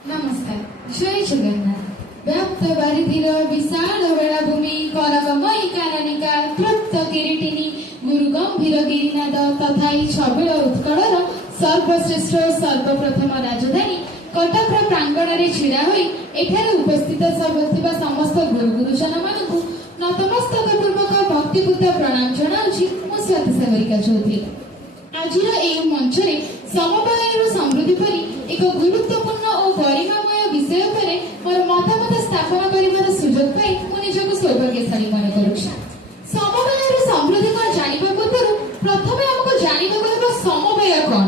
नमस्कार। जय जगन्नाथ। व्याप्त बारिधिर विशाल बेलाभूमि करकमयी काननिका तृप्त किरीटिनी गुरु गंभीर गिरिनाद तथा छबिल उत्कलर सर्वश्रेष्ठ सर्वप्रथम राजधानी कटक प्रांगण में छिड़ा होई एठारे उपस्थित सबथिबा समस्त गुरु गुरुजन मानकु नतमस्तक पूर्वक भक्तिपूत प्रणाम जनाउछि मो स्वाति सागरिका चौधरी। आजिर एही मंचरे समवायर समृद्धि परी एक गुरुत्वपूर्ण और गरिमामय विषय पर मोर मतामत स्थापन करिबार सुजोग पाई मु निजको सौभाग्यशाली मन करूछि। समवायर समृद्धि को जानिबा पूर्व प्रथमे हमको जानिबा होबो समवाय कोन।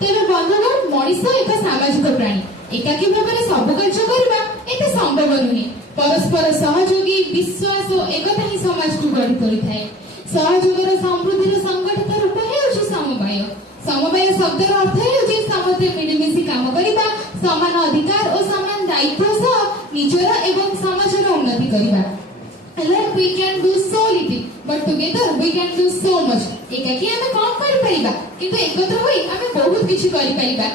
तेबे बंधुगण मनिष एक सामाजिक प्राणी एकाकी भाबरे सब कार्य करबा एते संभव नुहे। परस्पर सहयोगी विश्वास और एकता ही समाज को गढ़ी तोलिथाए। सहयोगर समृद्धिर संगठित रूप हेउछि समवाय। समवाय शब्दर अर्थ हेउछि समस्त मिलिमिशि काम करिबा, समान अधिकार और समान दायित्व सह निजर एवं समाजर उन्नति करिबा। Alone we can do so little, but together we can do so much. एकाकी आमे कम करि परिबा, किंतु एकत्र होई आमे बहुत किछि करि परिबा।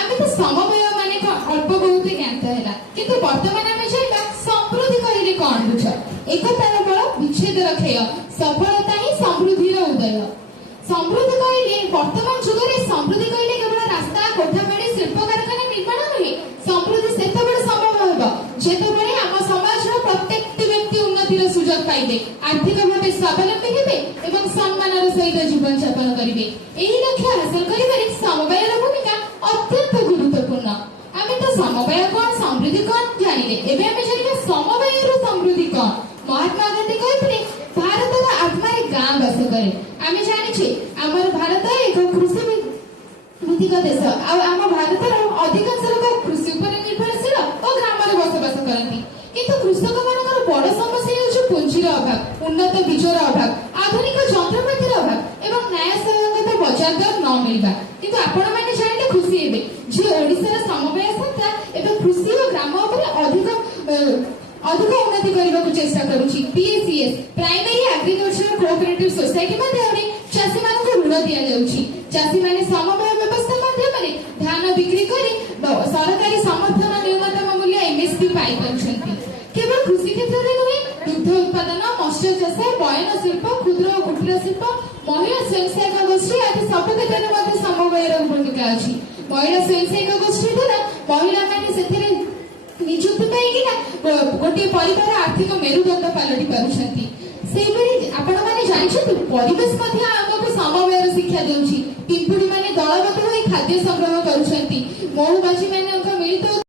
आमे तो समवाय माने अल्प बहुत ज्ञात हैला, किंतु वर्तमान आमे जाइबा समृद्धि कहिले कोन बुझ। एकतार बळ विच्छेदर खेय, सफलता ही समृद्धिर उदय। समृद्धि कहिले वर्तमान जुगरे समृद्धि कहिले केवल रास्ता कोठाबाड़ी शिल्प कारखाना निर्माण नुहे। समृद्धि सेतबेले संभव हेबो जेतबेले आम समाजर प्रत्येक व्यक्ति उन्नतिर सुजोग पाइबे, आर्थिक भावे स्वावलंबी हेबे एवं सम्मानर सहित जीवन यापन करिवे। एही लक्ष्य हासिल करिबारे समवायर भूमिका अत्यंत गुरुत्वपूर्ण। आमे तो समवाय कोन समृद्धि कोन जानिले, एबे आमे जानिबा समवायर समृद्धि कोन। महात्मा गांधी कहिथिले भारतर आत्मारे गाँ बास करे। आमे जानिछे हमर भारत एक कृषि भित्तिक देश आ आम भारतर अधिकांश लोक कृषि उपर निर्भरशील और ग्रामरे बसबास करती। किंतु कृषक मानकर बड़ समस्या हेउछि पुंजीर अभाव, उन्नत बीजर अभाव, आधुनिक यंत्रपातिर अभाव एवं न्याय सहायता बजार दर न मिलबा। किंतु आपण माने जानिले खुशी हेबे जे ओडिसार समवाय संस्था एवं कृषि और ग्राम उपर अधिक उन्नति करने चेष्टा करुछि। PACS primary agriculture cooperative society माध्यम चाषी मानक ऋण दिया जाउछि। चाषी माने समवाय व्यवस्था माध्यम धान बिक्री करी सरकारी समर्थन न्यूनतम मूल्य एमएसपी पाई पाछन्ति। केवल कृषि क्षेत्र रे नुहे, दुग्ध उत्पादन, मत्स्य चाष, बयन शिल्प, क्षुद्र और कुटीर शिल्प, महिला स्वयंसहायक गोष्ठी आदि सब क्षेत्र में समवायर भूमिका अछि। महिला स्वयंसहायक गोष्ठी द्वारा महिला माने सेथिरे निजुक्ति पाइकिना गोटे परिवार आर्थिक मेरुदंड पालटि पारुछन्ति। सेहिपरि आपण माने जानिछन्ति परिवेश मध्ये हमको समवायर शिक्षा देउछि। पिंपुडी माने दलबद्ध होई खाद्य संग्रह करुछन्ति। महुमाछी माने मिलित